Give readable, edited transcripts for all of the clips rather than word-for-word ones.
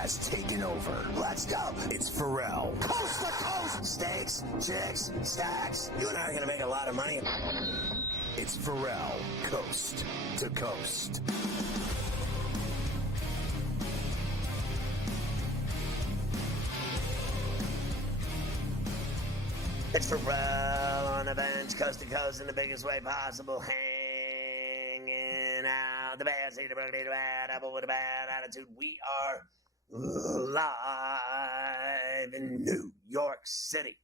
has taken over. Let's go. It's Ferrall. Coast to coast. Steaks, chicks, stacks. You and I are going to make a lot of money. It's Ferrall. Coast to coast. It's Ferrall on the bench, coast to coast in the biggest way possible, hanging out. The bad seed, the bad apple with a bad attitude. We are live in New York City,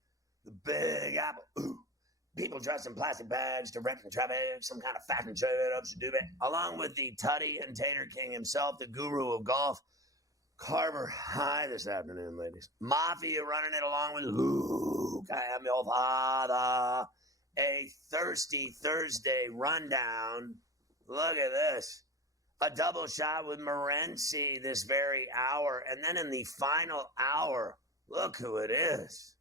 the Big Apple. Ooh. People dressed in plastic bags to rent from traffic, some kind of fashion show, along with the Tutty and Tater King himself, the guru of golf, Carver High this afternoon, ladies. Mafia running it along with Luke. I am your father. A thirsty Thursday rundown. Look at this. A double shot with Morency this very hour. And then in the final hour, look who it is.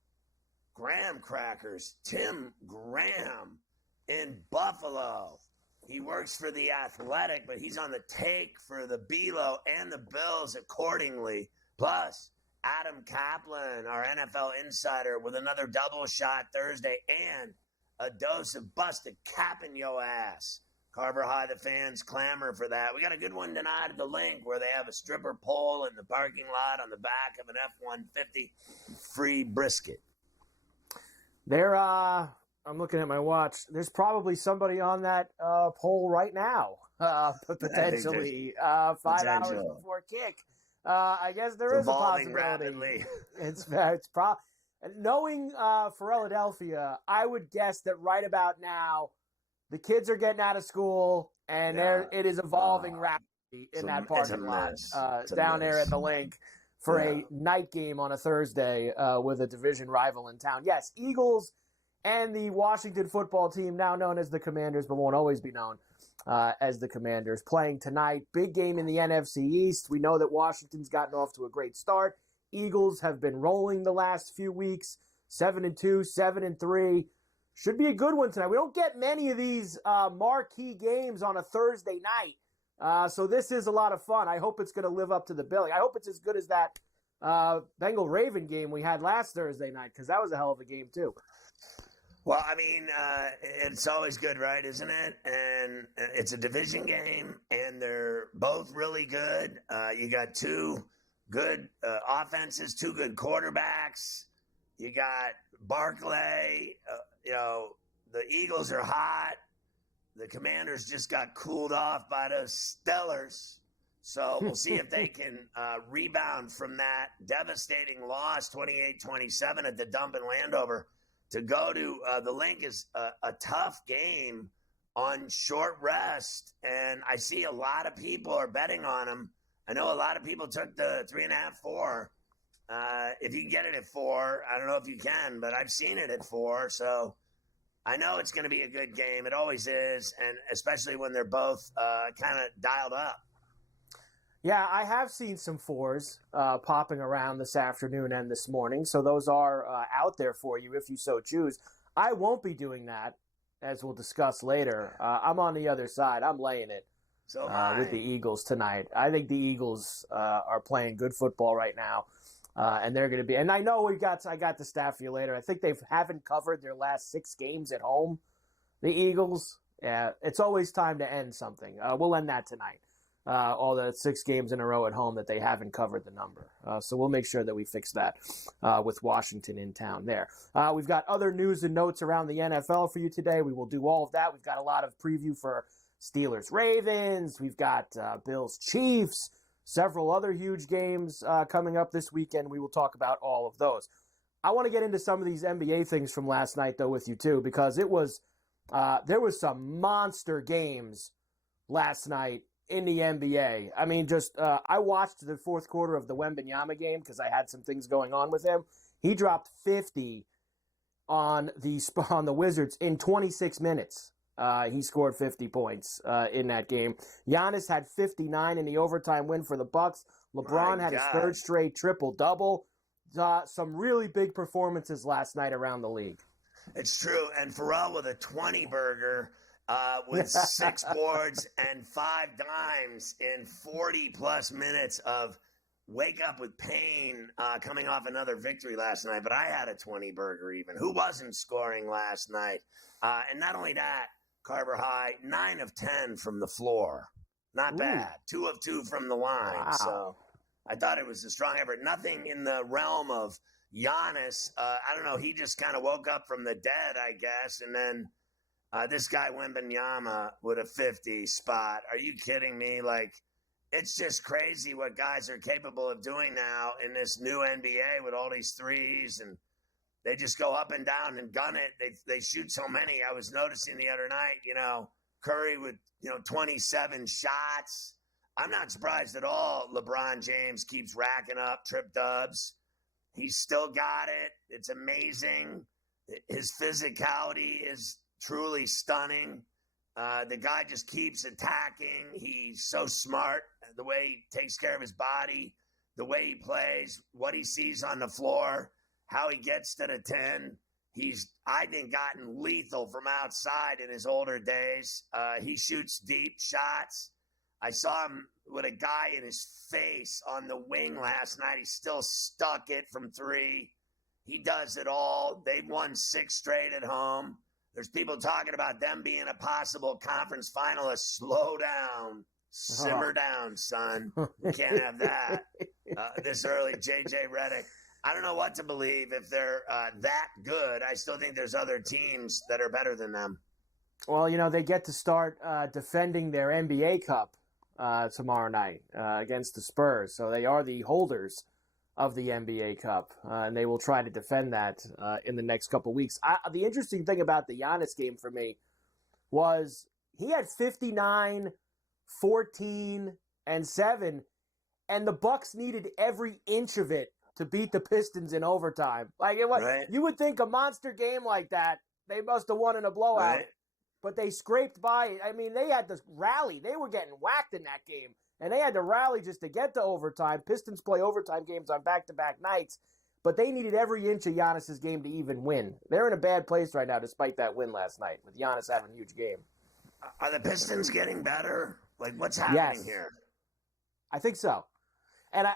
Graham Crackers. Tim Graham in Buffalo. He works for The Athletic, but he's on the take for the Belo and the Bills accordingly. Plus, Adam Kaplan, our NFL insider, with another double shot Thursday and a dose of busted capping yo ass. Carver High, the fans clamor for that. We got a good one tonight at the Link where they have a stripper pole in the parking lot on the back of an F-150. Free brisket. I'm looking at my watch. There's probably somebody on that poll right now, potentially 5 hours before kick. I guess there is a possibility. Rapidly. It's knowing for Philadelphia, I would guess that right about now, the kids are getting out of school, and it is evolving rapidly in that parking lot down there at the Link for a night game on a Thursday with a division rival in town. Yes, Eagles and the Washington football team, now known as the Commanders, but won't always be known as the Commanders, playing tonight. Big game in the NFC East. We know that Washington's gotten off to a great start. Eagles have been rolling the last few weeks, 7-2, 7-3. Should be a good one tonight. We don't get many of these marquee games on a Thursday night, so this is a lot of fun. I hope it's going to live up to the billing. I hope it's as good as that Bengal-Raven game we had last Thursday night, because that was a hell of a game too. Well, I mean, it's always good, right, isn't it? And it's a division game, and they're both really good. You got two good offenses, two good quarterbacks. You got Barkley. The Eagles are hot. The Commanders just got cooled off by the Stellars. So we'll see if they can rebound from that devastating loss, 28-27 at the dump in Landover. To go to the Link is a tough game on short rest, and I see a lot of people are betting on them. I know a lot of people took the 3.5, 4. If you can get it at 4, I don't know if you can, but I've seen it at 4, so I know it's going to be a good game. It always is, and especially when they're both kind of dialed up. Yeah, I have seen some 4s popping around this afternoon and this morning, so those are out there for you if you so choose. I won't be doing that, as we'll discuss later. I'm on the other side. I'm laying it with the Eagles tonight. I think the Eagles are playing good football right now, and they're going to be. And I know I got the stat for you later. I think they haven't covered their last 6 games at home. The Eagles. Yeah, it's always time to end something. We'll end that tonight. All the 6 games in a row at home that they haven't covered the number. So we'll make sure that we fix that with Washington in town there. We've got other news and notes around the NFL for you today. We will do all of that. We've got a lot of preview for Steelers-Ravens. We've got Bills-Chiefs, several other huge games coming up this weekend. We will talk about all of those. I want to get into some of these NBA things from last night, though, with you, too, because there was some monster games last night in the NBA. I mean, I watched the fourth quarter of the Wembanyama game because I had some things going on with him. He dropped 50 on the Wizards in 26 minutes. He scored 50 points in that game. Giannis had 59 in the overtime win for the Bucks. LeBron had his third straight triple-double. Some really big performances last night around the league. It's true. And Ferrall with a 20-burger with 6 boards and 5 dimes in 40-plus minutes of wake up with pain coming off another victory last night, but I had a 20 burger even. Who wasn't scoring last night? And not only that, Carver High, 9 of 10 from the floor. Not bad. 2 of 2 from the line. Wow. So I thought it was a strong effort. Nothing in the realm of Giannis. I don't know. He just kind of woke up from the dead, I guess. And then this guy, Wembanyama, with a 50 spot. Are you kidding me? Like, it's just crazy what guys are capable of doing now in this new NBA with all these threes, and they just go up and down and gun it. They shoot so many. I was noticing the other night, Curry with, 27 shots. I'm not surprised at all LeBron James keeps racking up trip dubs. He's still got it. It's amazing. His physicality is truly stunning. The guy just keeps attacking. He's so smart. The way he takes care of his body, the way he plays, what he sees on the floor, how he gets to the 10. He's, I think, gotten lethal from outside in his older days. He shoots deep shots. I saw him with a guy in his face on the wing last night. He still stuck it from 3. He does it all. They've won 6 straight at home. There's people talking about them being a possible conference finalist. Slow down. Simmer down, son. You can't have that this early. J.J. Redick. I don't know what to believe if they're that good. I still think there's other teams that are better than them. Well, they get to start defending their NBA Cup tomorrow night against the Spurs. So they are the holders of the NBA Cup, and they will try to defend that in the next couple of weeks. The interesting thing about the Giannis game for me was he had 59, 14, and 7, and the Bucks needed every inch of it to beat the Pistons in overtime. Like it was, right. You would think a monster game like that, they must have won in a blowout. Right. But they scraped by. I mean, they had to rally. They were getting whacked in that game. And they had to rally just to get to overtime. Pistons play overtime games on back-to-back nights. But they needed every inch of Giannis's game to even win. They're in a bad place right now despite that win last night with Giannis having a huge game. Are the Pistons getting better? Like, what's happening here? I think so. And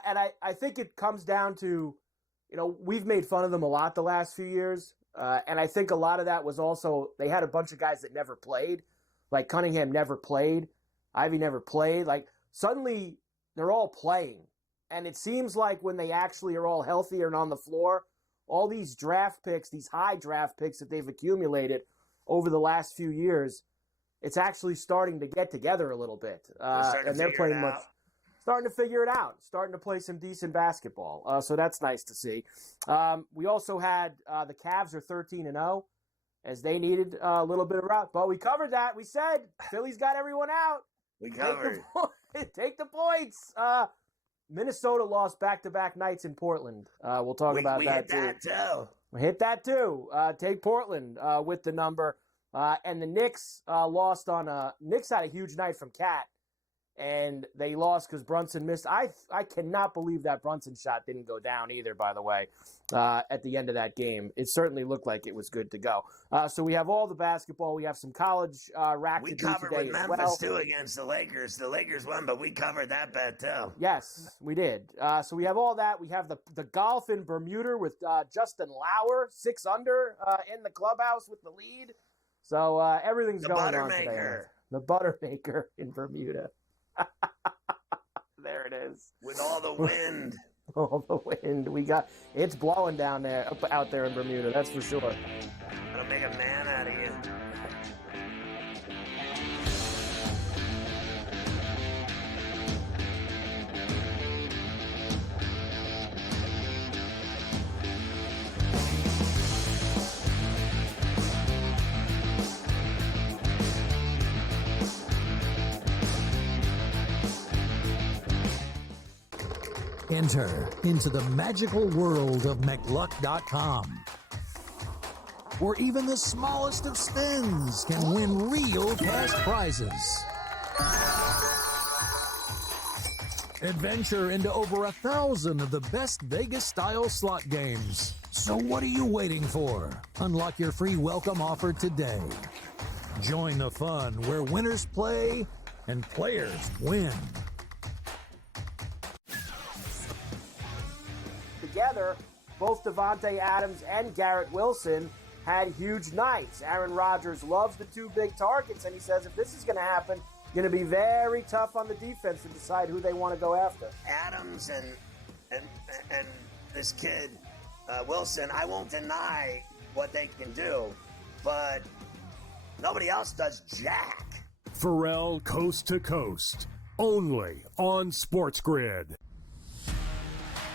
I think it comes down to, we've made fun of them a lot the last few years. And I think a lot of that was also they had a bunch of guys that never played. Like Cunningham never played. Ivy never played. Like suddenly they're all playing. And it seems like when they actually are all healthy and on the floor, all these draft picks, these high draft picks that they've accumulated over the last few years, it's actually starting to get together a little bit. And they're playing much. Starting to figure it out, starting to play some decent basketball. So that's nice to see. We also had the Cavs are 13-0 as they needed a little bit of route. But we covered that. We said Philly's got everyone out. We covered. Take the points. Minnesota lost back-to-back nights in Portland. We'll talk about that too. We hit that too. Take Portland with the number. And the Knicks lost on Knicks had a huge night from Cat. And they lost because Brunson missed. I cannot believe that Brunson shot didn't go down either, by the way, at the end of that game. It certainly looked like it was good to go. So we have all the basketball. We have some college rack to do today. We covered with Memphis, too, against the Lakers. The Lakers won, but we covered that bet, too. Yes, we did. So we have all that. We have the golf in Bermuda with Justin Lauer, 6 under in the clubhouse with the lead. So everything's going on today. The Buttermaker in Bermuda. There it is. With all the wind. All the wind. It's blowing down there, out there in Bermuda, that's for sure. That'll make a man out of you. Enter into the magical world of McLuck.com, where even the smallest of spins can win real cash prizes. Adventure into over 1,000 of the best Vegas-style slot games. So what are you waiting for? Unlock your free welcome offer today. Join the fun where winners play and players win. together, both Devontae Adams and Garrett Wilson had huge nights. Aaron Rodgers loves the two big targets, and he says if this is going to happen, it's going to be very tough on the defense to decide who they want to go after. Adams and this kid, Wilson, I won't deny what they can do, but nobody else does jack. Ferrall Coast to Coast, only on SportsGrid.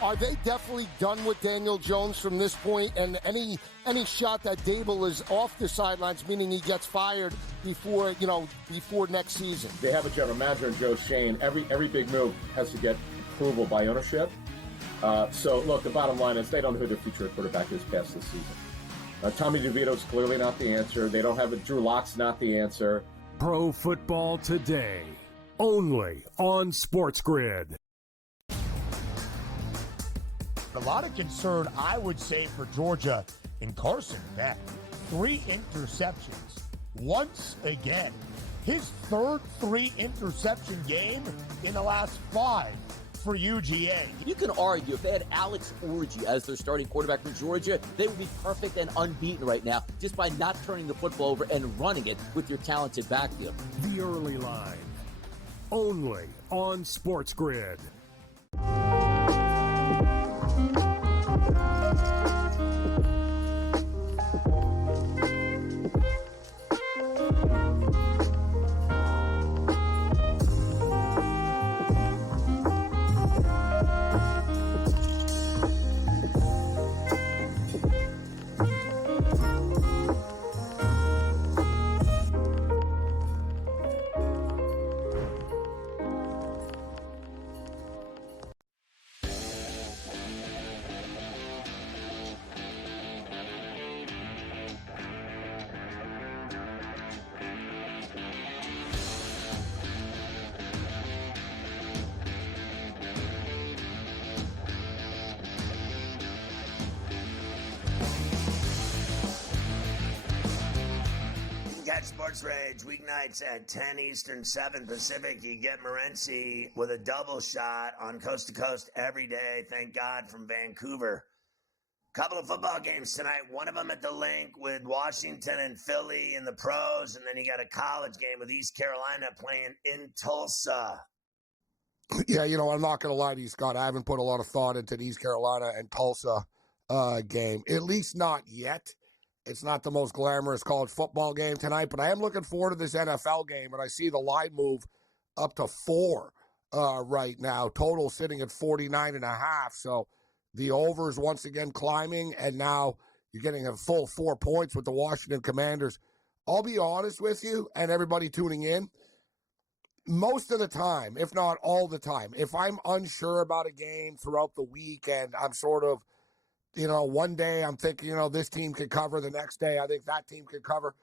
Are they definitely done with Daniel Jones from this point? And any shot that Dable is off the sidelines, meaning he gets fired before next season? They have a general manager in Joe Shane. Every big move has to get approval by ownership. So, look, the bottom line is they don't know who their future quarterback is past this season. Tommy DeVito's clearly not the answer. They don't have a Drew Lock's not the answer. Pro Football Today, only on SportsGrid. A lot of concern, I would say, for Georgia and Carson Beck. 3 interceptions once again. His third 3-interception game in the last 5 for UGA. You can argue if they had Alex Orji as their starting quarterback for Georgia, they would be perfect and unbeaten right now just by not turning the football over and running it with your talented backfield. The Early Line, only on SportsGrid. Catch Sports Rage weeknights at 10 Eastern, 7 Pacific. You get Morency with a double shot on Coast to Coast every day. Thank God, from Vancouver. Couple of football games tonight. One of them at the Link with Washington and Philly in the pros, and then you got a college game with East Carolina playing in Tulsa. Yeah, I'm not going to lie to you, Scott. I haven't put a lot of thought into the East Carolina and Tulsa game, at least not yet. It's not the most glamorous college football game tonight, but I am looking forward to this NFL game, and I see the line move up to 4 right now. Total sitting at 49.5, so the over is once again climbing, and now you're getting a full 4 points with the Washington Commanders. I'll be honest with you, and everybody tuning in, most of the time, if not all the time, if I'm unsure about a game throughout the week and I'm sort of, one day I'm thinking, this team could cover. The next day I think that team could cover.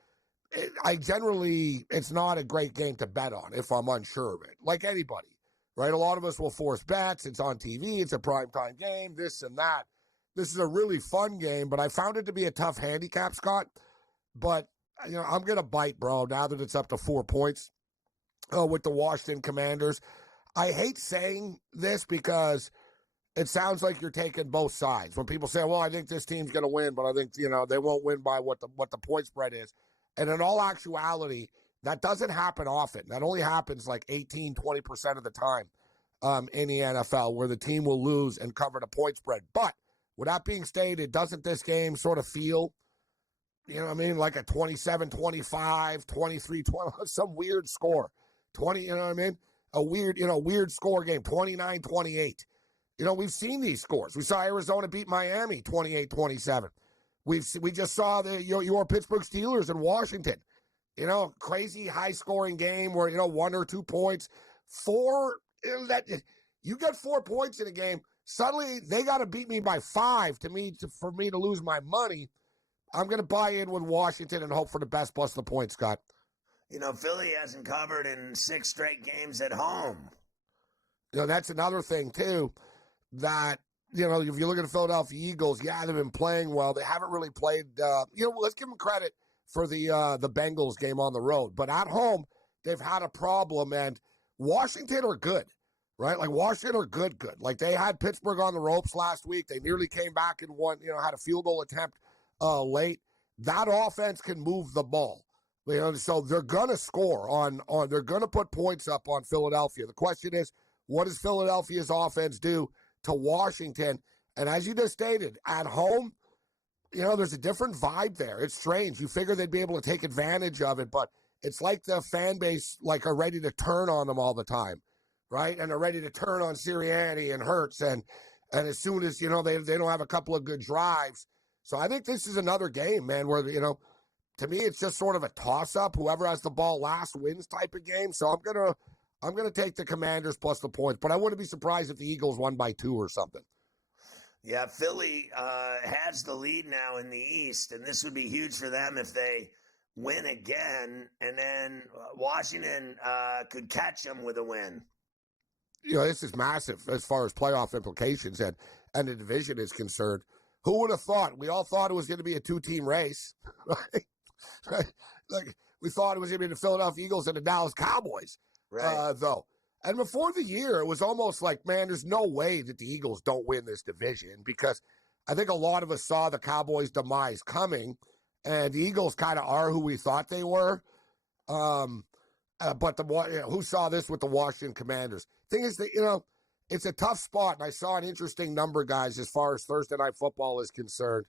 It's not a great game to bet on if I'm unsure of it. Like anybody, right? A lot of us will force bets. It's on TV. It's a primetime game, this and that. This is a really fun game, but I found it to be a tough handicap, Scott. But, I'm going to bite, bro, now that it's up to 4 points with the Washington Commanders. I hate saying this because it sounds like you're taking both sides. When people say, well, I think this team's going to win, but I think, they won't win by what the point spread is. And in all actuality, that doesn't happen often. That only happens like 18, 20% of the time in the NFL, where the team will lose and cover the point spread. But with that being stated, doesn't this game sort of feel, like a 27-25, 23-20, some weird score? 20, a weird score game, 29-28. We've seen these scores. We saw Arizona beat Miami 28-27. We just saw your Pittsburgh Steelers in Washington. Crazy high-scoring game where, 1 or 2 points. 4, you get 4 points in a game, suddenly they got to beat me by 5 for me to lose my money. I'm going to buy in with Washington and hope for the best plus the points, Scott. Philly hasn't covered in 6 straight games at home. That's another thing, too. That, if you look at the Philadelphia Eagles, yeah, they've been playing well. They haven't really played, let's give them credit for the Bengals game on the road. But at home, they've had a problem, and Washington are good, right? Like Washington are good. Like they had Pittsburgh on the ropes last week. They nearly came back and won, had a field goal attempt late. That offense can move the ball. So they're going to score they're going to put points up on Philadelphia. The question is, what does Philadelphia's offense do to Washington? And as you just stated, at home, there's a different vibe there. It's strange. You figure they'd be able to take advantage of it, but it's like the fan base are ready to turn on them all the time, right? And they're ready to turn on Sirianni and Hurts, and as soon as, they don't have a couple of good drives. So I think this is another game, man, where, to me it's just sort of a toss-up. Whoever has the ball last wins type of game. So I'm gonna take the Commanders plus the points, but I wouldn't be surprised if the Eagles won by 2 or something. Yeah, Philly has the lead now in the East, and this would be huge for them if they win again, and then Washington could catch them with a win. This is massive as far as playoff implications and the division is concerned. Who would have thought? We all thought it was going to be a 2-team race, right? Like we thought it was going to be the Philadelphia Eagles and the Dallas Cowboys, right? Though. And before the year, it was almost like, man, there's no way that the Eagles don't win this division, because I think a lot of us saw the Cowboys' demise coming, and the Eagles kind of are who we thought they were. But who saw this with the Washington Commanders? Thing is that, it's a tough spot, and I saw an interesting number, guys, as far as Thursday Night Football is concerned.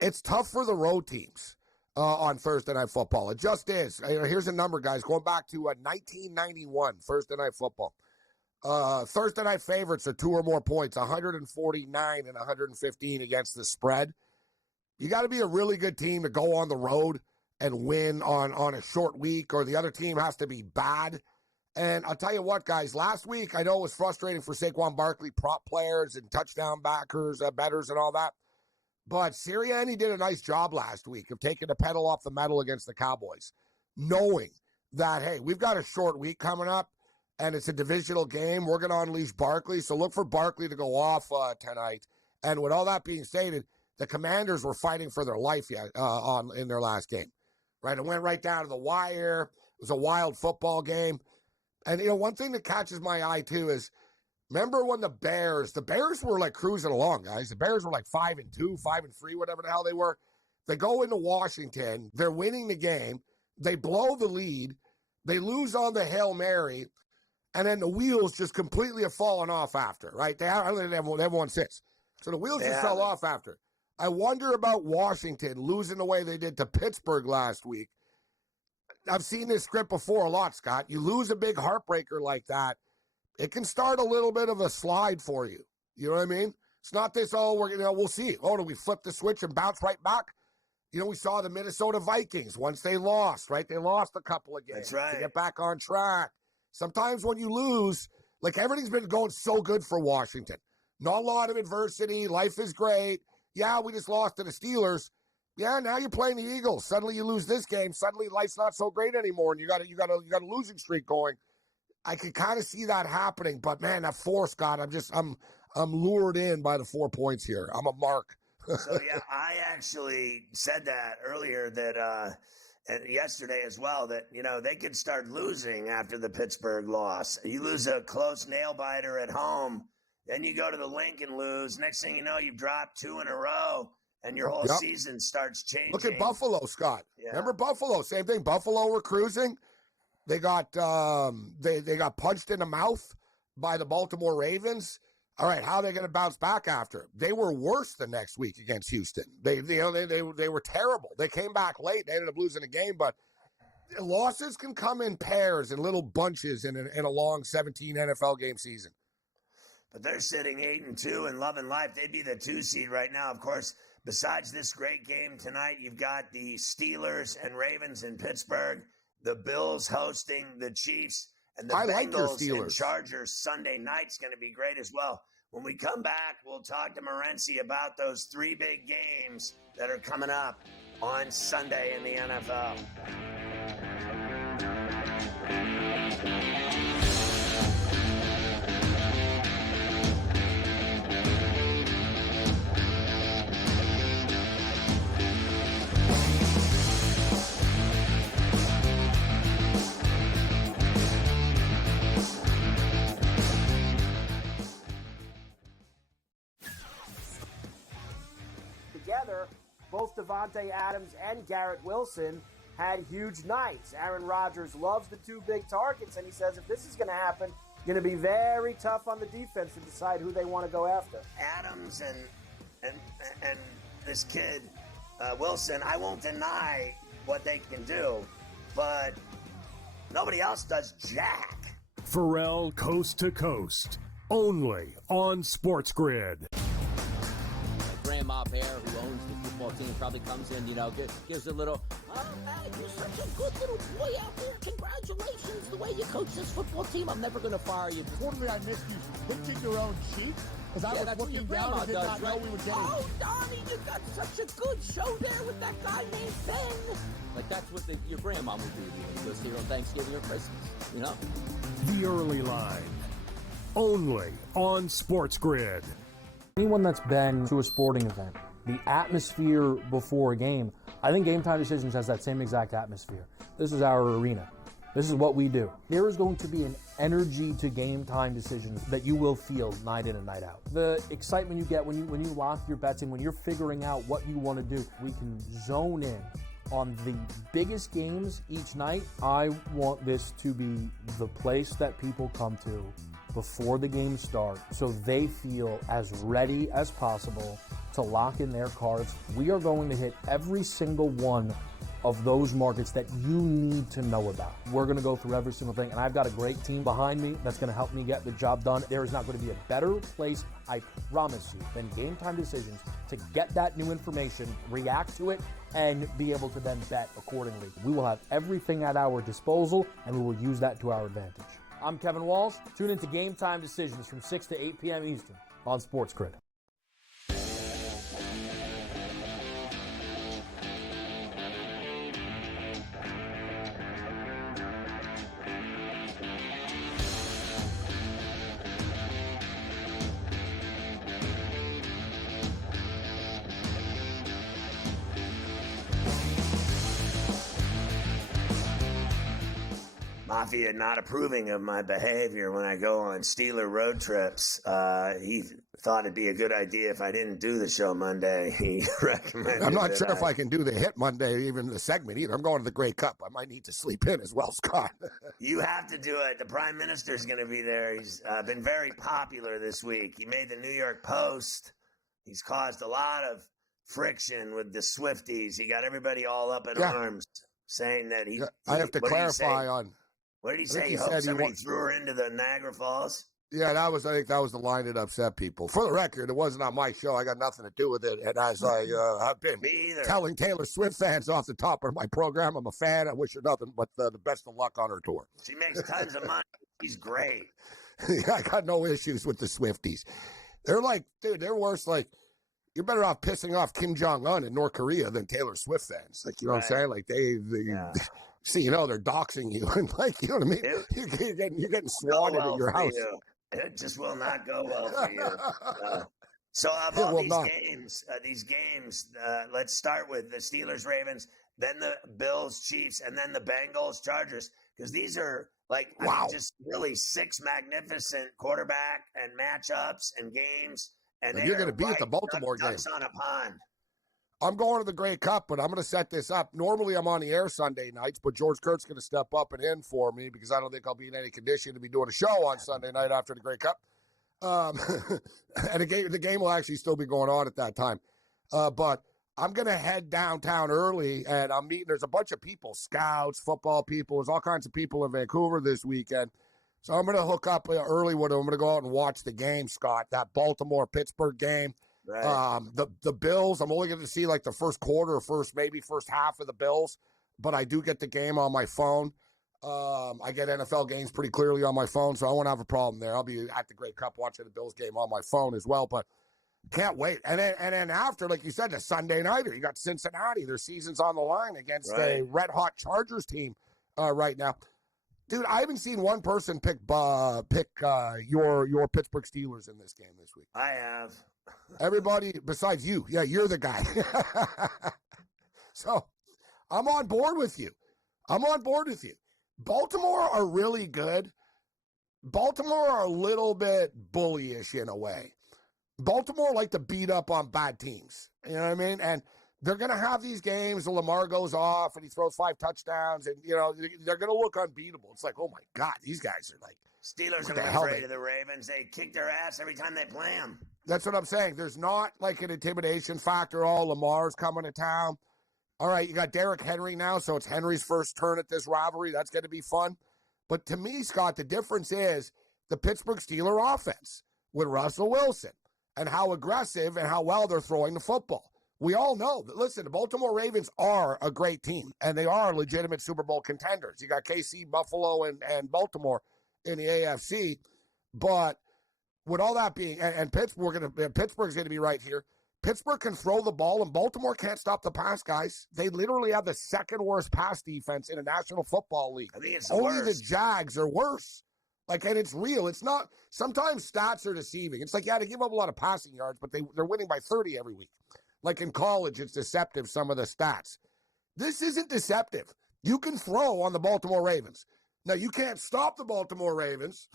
It's tough for the road teams on Thursday Night Football. It just is. Here's a number, guys, going back to 1991, Thursday Night Football. Thursday night favorites are 2 or more points, 149 and 115 against the spread. You got to be a really good team to go on the road and win on a short week, or the other team has to be bad. And I'll tell you what, guys, last week I know it was frustrating for Saquon Barkley prop players and touchdown backers, bettors and all that. But Sirianni did a nice job last week of taking the pedal off the metal against the Cowboys, knowing that, hey, we've got a short week coming up, and it's a divisional game. We're going to unleash Barkley, so look for Barkley to go off tonight. And with all that being stated, the Commanders were fighting for their life in their last game, right? It went right down to the wire. It was a wild football game. And, one thing that catches my eye, too, is remember when the Bears were like cruising along, guys. The Bears were like 5-2, 5-3, whatever the hell they were. They go into Washington. They're winning the game. They blow the lead. They lose on the Hail Mary. And then the wheels just completely have fallen off after, right? They haven't won since. So the wheels just fell off after. I wonder about Washington losing the way they did to Pittsburgh last week. I've seen this script before a lot, Scott. You lose a big heartbreaker like that, it can start a little bit of a slide for you. You know what I mean? It's not this, we'll see. Oh, do we flip the switch and bounce right back? We saw the Minnesota Vikings once they lost, right? They lost a couple of games. That's right. To get back on track. Sometimes when you lose, like everything's been going so good for Washington. Not a lot of adversity. Life is great. Yeah, we just lost to the Steelers. Yeah, now you're playing the Eagles. Suddenly you lose this game. Suddenly life's not so great anymore, and you got a losing streak going. I could kind of see that happening, but man, that 4, Scott, I'm lured in by the 4 points here. I'm a mark. So yeah, I actually said that earlier that and yesterday as well, that they could start losing after the Pittsburgh loss. You lose a close nail biter at home, then you go to the Link and lose. Next thing you know, you've dropped 2 in a row. And your whole season starts changing. Look at Buffalo, Scott. Yeah. Remember Buffalo? Same thing. Buffalo were cruising. They got they got punched in the mouth by the Baltimore Ravens. All right, how are they going to bounce back after? They were worse the next week against Houston. They were terrible. They came back late. They ended up losing the game, but losses can come in pairs and little bunches in a long 17 NFL game season. But they're sitting 8-2 and loving life. They'd be the 2 seed right now. Of course, besides this great game tonight, you've got the Steelers and Ravens in Pittsburgh, the Bills hosting the Chiefs, and the Bengals and Chargers Sunday night's going to be great as well. When we come back, we'll talk to Morency about those 3 big games that are coming up on Sunday in the NFL. together, both Devontae Adams and Garrett Wilson had huge nights. Aaron Rodgers loves the two big targets, and he says if this is going to happen, it's going to be very tough on the defense to decide who they want to go after. Adams and this kid, Wilson, I won't deny what they can do, but nobody else does jack. Ferrall Coast to Coast, only on SportsGrid. Grandma Bear, who owns the football team, probably comes in, gives a little, oh, man, you're such a good little boy out there. Congratulations, the way you coach this football team. I'm never going to fire you. Fortunately, I missed you pinching your own cheek as I was looking down and did not know we were getting. Oh, Donnie, you got such a good show there with that guy named Ben. Like, that's what your grandma would do when you go see her on Thanksgiving or Christmas, The Early Line, only on SportsGrid. Anyone that's been to a sporting event, the atmosphere before a game, I think Game Time Decisions has that same exact atmosphere. This is our arena. This is what we do. There is going to be an energy to Game Time Decisions that you will feel night in and night out. The excitement you get when you lock your bets in, when you're figuring out what you want to do, we can zone in on the biggest games each night. I want this to be the place that people come to before the games start so they feel as ready as possible to lock in their cards. We are going to hit every single one of those markets that you need to know about. We're going to go through every single thing, and I've got a great team behind me that's going to help me get the job done. There is not going to be a better place, I promise you, than Game Time Decisions to get that new information, react to it, and be able to then bet accordingly. We will have everything at our disposal, and we will use that to our advantage. I'm Kevin Walsh. Tune into Game Time Decisions from 6 to 8 p.m. Eastern on SportsGrid. Mafia not approving of my behavior when I go on Steeler road trips. He thought it'd be a good idea if I didn't do the show Monday. He recommended. I'm not sure if I can do the hit Monday, even the segment either. I'm going to the Grey Cup. I might need to sleep in as well, Scott. You have to do it. The Prime Minister's going to be there. He's been very popular this week. He made the New York Post. He's caused a lot of friction with the Swifties. He got everybody all up in arms, saying that he. I have to clarify on. What did he say? He hoped somebody threw her into the Niagara Falls? Yeah, I think that was the line that upset people. For the record, it wasn't on my show. I got nothing to do with it. And as I have been telling Taylor Swift fans off the top of my program, I'm a fan. I wish her nothing but the best of luck on her tour. She makes tons of money. She's great. I got no issues with the Swifties. They're like, dude, they're worse. Like, you're better off pissing off Kim Jong-un in North Korea than Taylor Swift fans. Like, you know what I'm saying? Like, they see, they're doxing you, and like, you know what I mean? You're getting swatted at your house. It just will not go well for you. So of all these games, let's start with the Steelers, Ravens, then the Bills, Chiefs, and then the Bengals, Chargers, because these are just really 6 magnificent quarterback and matchups and games. And you're going to be at the Baltimore game. On a pond. I'm going to the Grey Cup, but I'm going to set this up. Normally, I'm on the air Sunday nights, but George Kurt's going to step up and in for me because I don't think I'll be in any condition to be doing a show on Sunday night after the Grey Cup. And the game will actually still be going on at that time. But I'm going to head downtown early, and I'm meeting. There's a bunch of people, scouts, football people. There's all kinds of people in Vancouver this weekend. So I'm going to hook up early with them. I'm going to go out and watch the game, Scott, that Baltimore-Pittsburgh game. Right. The Bills, I'm only going to see like the first quarter or first half of the Bills, but I do get the game on my phone. I get NFL games pretty clearly on my phone, so I won't have a problem there. I'll be at the Grey Cup watching the Bills game on my phone as well, but can't wait. And then after, like you said, the Sunday nighter, you got Cincinnati. Their season's on the line against a red-hot Chargers team right now. Dude, I haven't seen one person pick your Pittsburgh Steelers in this game this week. I have. Everybody besides you. Yeah, you're the guy. So I'm on board with you. Baltimore are really good. Baltimore are a little bit bullyish in a way. Baltimore like to beat up on bad teams. You know what I mean? And they're going to have these games, and Lamar goes off, and he throws 5 touchdowns, and, they're going to look unbeatable. It's like, oh, my God, these guys are like, Steelers are afraid of the Ravens. They kick their ass every time they play them. That's what I'm saying. There's not like an intimidation factor. Oh, Lamar's coming to town. All right, you got Derrick Henry now, so it's Henry's first turn at this rivalry. That's going to be fun. But to me, Scott, the difference is the Pittsburgh Steelers offense with Russell Wilson and how aggressive and how well they're throwing the football. We all know that, listen, the Baltimore Ravens are a great team, and they are legitimate Super Bowl contenders. You got KC, Buffalo, and Baltimore in the AFC. But with all that being, and Pittsburgh's going to be right here. Pittsburgh can throw the ball, and Baltimore can't stop the pass, guys. They literally have the second worst pass defense in the National Football League. I think it's Only worse. the Jags are worse. And it's real. It's not. Sometimes stats are deceiving. It's like, they give up a lot of passing yards, but they're winning by 30 every week. Like in college, it's deceptive, some of the stats. This isn't deceptive. You can throw on the Baltimore Ravens. Now, you can't stop the Baltimore Ravens.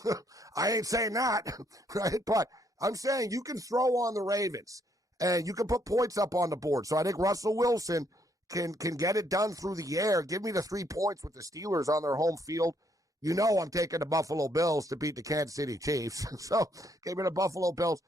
I ain't saying that, right? But I'm saying you can throw on the Ravens, and you can put points up on the board. So I think Russell Wilson can get it done through the air. Give me the 3 points with the Steelers on their home field. I'm taking the Buffalo Bills to beat the Kansas City Chiefs. So give me the Buffalo Bills.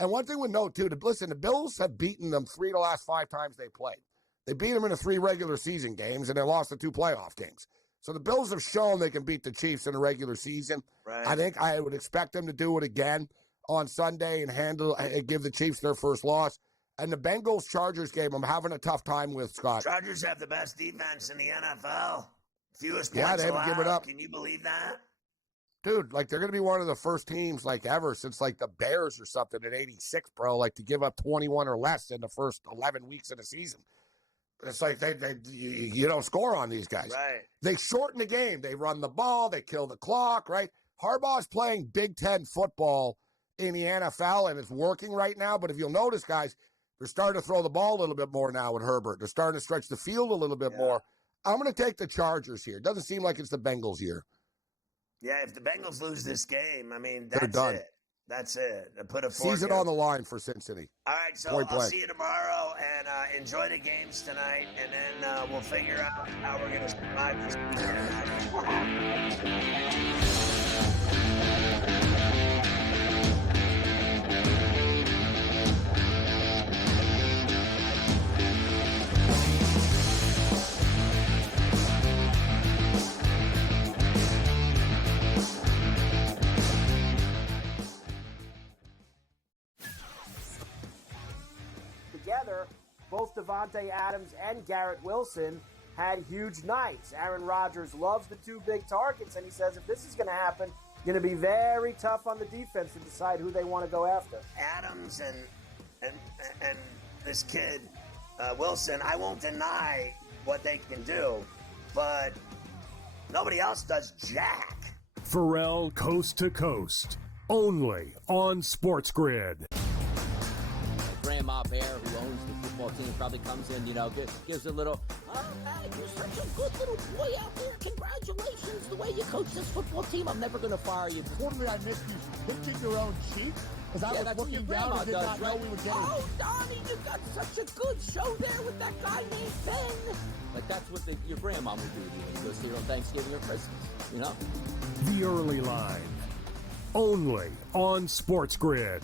And one thing we know, too, the Bills have beaten them 3 of the last 5 times they played. They beat them in the 3 regular season games, and they lost the 2 playoff games. So the Bills have shown they can beat the Chiefs in the regular season. Right. I think I would expect them to do it again on Sunday and give the Chiefs their first loss. And the Bengals-Chargers game, I'm having a tough time with, Scott. Chargers have the best defense in the NFL. Fewest points Yeah, they haven't allowed. given up. Can you believe that? Dude, they're going to be one of the first teams, ever since, the Bears or something in 86, bro, to give up 21 or less in the first 11 weeks of the season. It's like you don't score on these guys. Right. They shorten the game. They run the ball. They kill the clock, right? Harbaugh's playing Big Ten football in the NFL, and it's working right now. But if you'll notice, guys, they're starting to throw the ball a little bit more now with Herbert. They're starting to stretch the field a little bit more. I'm going to take the Chargers here. It doesn't seem like it's the Bengals here. Yeah, if the Bengals lose this game, They're that's done. it. That's it. Put a fork Season in. on the line for Cincinnati. All right, so Point I'll blank. see you tomorrow, and enjoy the games tonight, and then we'll figure out how we're going to survive this weekend. Together, both Devontae Adams and Garrett Wilson had huge nights. Aaron Rodgers loves the 2 big targets, and he says if this is going to happen, it's going to be very tough on the defense to decide who they want to go after. Adams and this kid, Wilson, I won't deny what they can do, but nobody else does jack. Ferrall Coast to Coast, only on SportsGrid. Grandma Bear, who owns the football team, probably comes in, gives a little, oh, man, you're such a good little boy out there. Congratulations, the way you coach this football team. I'm never going to fire you. Quarterly, I missed you pinching your own cheek as I was that's what your looking down grandma and did does, not know right? we were getting. Oh, Donnie, you got such a good show there with that guy named Ben. That's what your grandma would do to you when you go see her on Thanksgiving or Christmas, The Early Line, only on SportsGrid.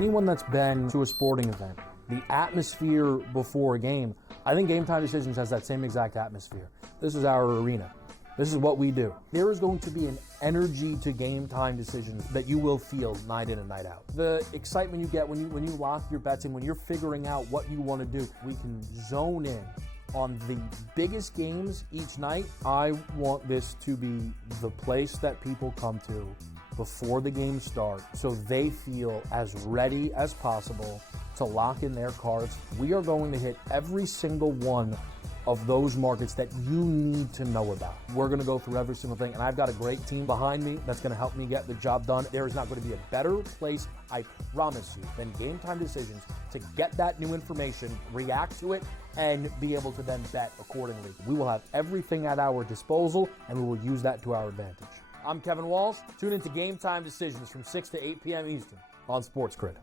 Anyone that's been to a sporting event, the atmosphere before a game, I think Game Time Decisions has that same exact atmosphere. This is our arena. This is what we do. There is going to be an energy to Game Time Decisions that you will feel night in and night out. The excitement you get when you lock your bets in, when you're figuring out what you want to do, we can zone in on the biggest games each night. I want this to be the place that people come to before the games start so they feel as ready as possible to lock in their cards. We are going to hit every single one of those markets that you need to know about. We're going to go through every single thing, and I've got a great team behind me that's going to help me get the job done. There is not going to be a better place, I promise you, than Game Time Decisions to get that new information, react to it, and be able to then bet accordingly. We will have everything at our disposal, and we will use that to our advantage. I'm Kevin Walsh. Tune into Game Time Decisions from 6 to 8 p.m. Eastern on SportsGrid.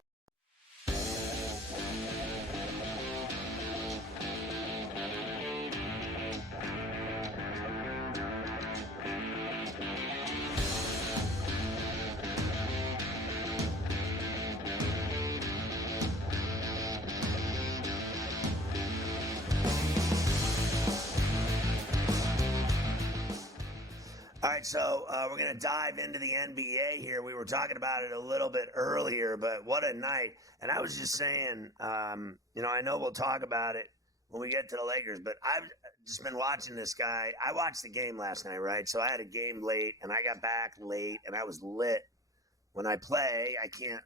right, so we're going to dive into the NBA here. We were talking about it a little bit earlier, but what a night. And I was just saying, I know we'll talk about it when we get to the Lakers, but I've just been watching this guy. I watched the game last night, right? So I had a game late, and I got back late, and I was lit. When I play, I can't,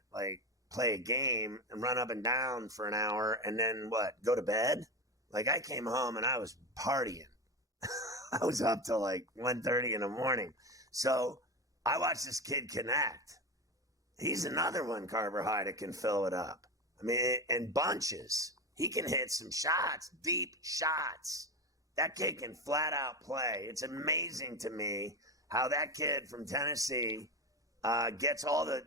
play a game and run up and down for an hour and then, go to bed? I came home, and I was partying. I was up till 1:30 in the morning. So I watched this kid connect. He's another one, Carver High, that can fill it up. I mean, in bunches. He can hit some shots, deep shots. That kid can flat out play. It's amazing to me how that kid from Tennessee gets all the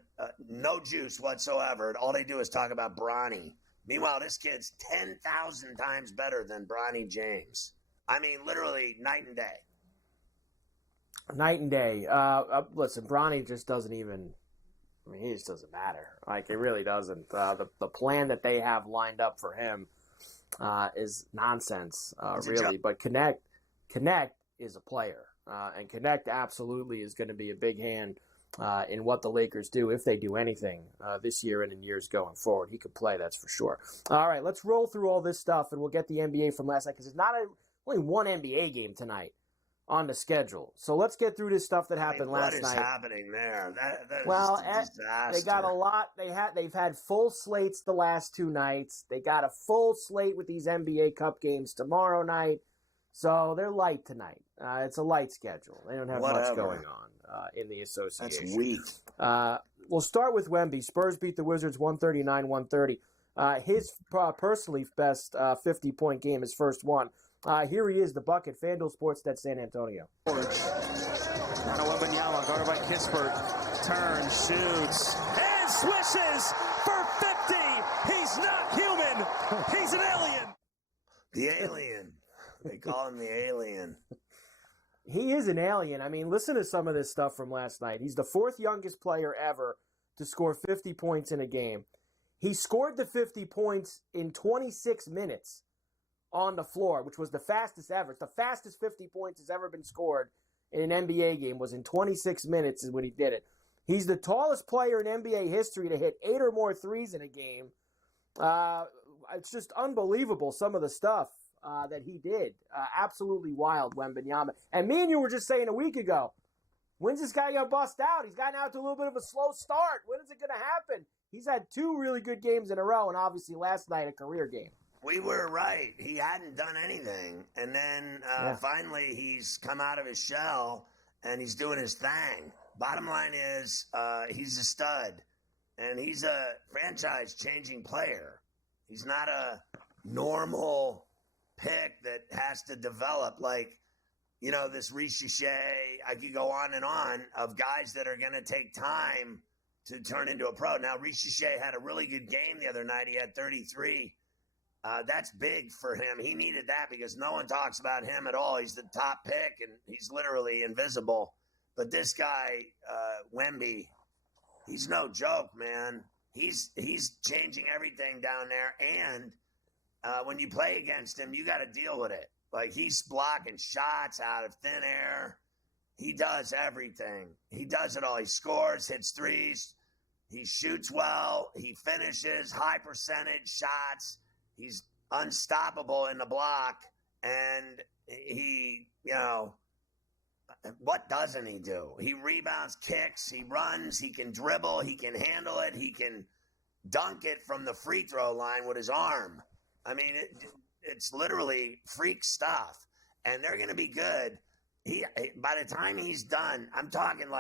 no juice whatsoever. All they do is talk about Bronny. Meanwhile, this kid's 10,000 times better than Bronny James. I mean, literally night and day. Night and day. Listen, Bronny just doesn't even. I mean, he just doesn't matter. It really doesn't. The plan that they have lined up for him is nonsense, really. But Connect is a player, and Connect absolutely is going to be a big hand in what the Lakers do, if they do anything this year and in years going forward. He could play, that's for sure. All right, let's roll through all this stuff, and we'll get the NBA from last night, because it's not only one NBA game tonight on the schedule. So let's get through this stuff that happened last night. What is happening there? That is a disaster. They got a lot. They've had full slates the last two nights. They got a full slate with these NBA Cup games tomorrow night. So they're light tonight. It's a light schedule. They don't have much going on in the association. That's weak. We'll start with Wemby. Spurs beat the Wizards 139-130. His personally best 50-point game, his first one. Here he is, the bucket. FanDuel Sportsnet San Antonio. Wembanyama, guarded by Kispert. Turns, shoots, and swishes for 50. He's not human. He's an alien. The alien. They call him the alien. He is an alien. I mean, listen to some of this stuff from last night. He's the fourth youngest player ever to score 50 points in a game. He scored the 50 points in 26 minutes on the floor, which was the fastest ever. It's the fastest 50 points has ever been scored in an NBA game, was in 26 minutes is when he did it. He's the tallest player in NBA history to hit 8 or more threes in a game. It's just unbelievable, some of the stuff that he did. Absolutely wild, Wembanyama. And me and you were just saying a week ago, when's this guy going to bust out? He's gotten out to a little bit of a slow start. When is it going to happen? He's had 2 really good games in a row, and obviously last night a career game. We were right. He hadn't done anything. And then finally he's come out of his shell and he's doing his thing. Bottom line is he's a stud. And he's a franchise-changing player. He's not a normal pick that has to develop this Richiche. I could go on and on of guys that are going to take time to turn into a pro. Now, Richiche had a really good game the other night. He had 33. That's big for him. He needed that because no one talks about him at all. He's the top pick, and he's literally invisible. But this guy, Wemby, he's no joke, man. He's changing everything down there. And when you play against him, you got to deal with it. He's blocking shots out of thin air. He does everything. He does it all. He scores, hits threes. He shoots well. He finishes high percentage shots. He's unstoppable in the block. And he, what doesn't he do? He rebounds, kicks, he runs, he can dribble, he can handle it, he can dunk it from the free throw line with his arm. I mean, it's literally freak stuff. And they're going to be good. By the time he's done, I'm talking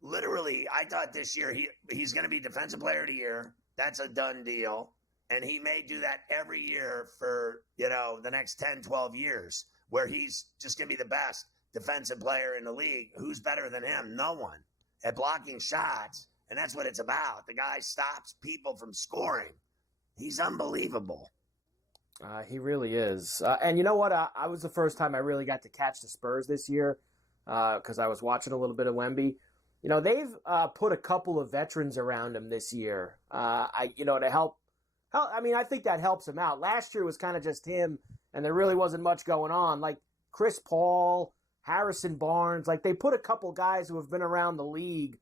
literally, I thought this year he's going to be Defensive Player of the Year. That's a done deal. And he may do that every year for, the next 10, 12 years, where he's just going to be the best defensive player in the league. Who's better than him? No one. At blocking shots. And that's what it's about. The guy stops people from scoring. He's unbelievable. He really is. And you know what? I was the first time I really got to catch the Spurs this year because I was watching a little bit of Wemby. They've put a couple of veterans around him this year, to help. I think that helps him out. Last year was kind of just him, and there really wasn't much going on. Chris Paul, Harrison Barnes. Like, they put a couple guys who have been around the league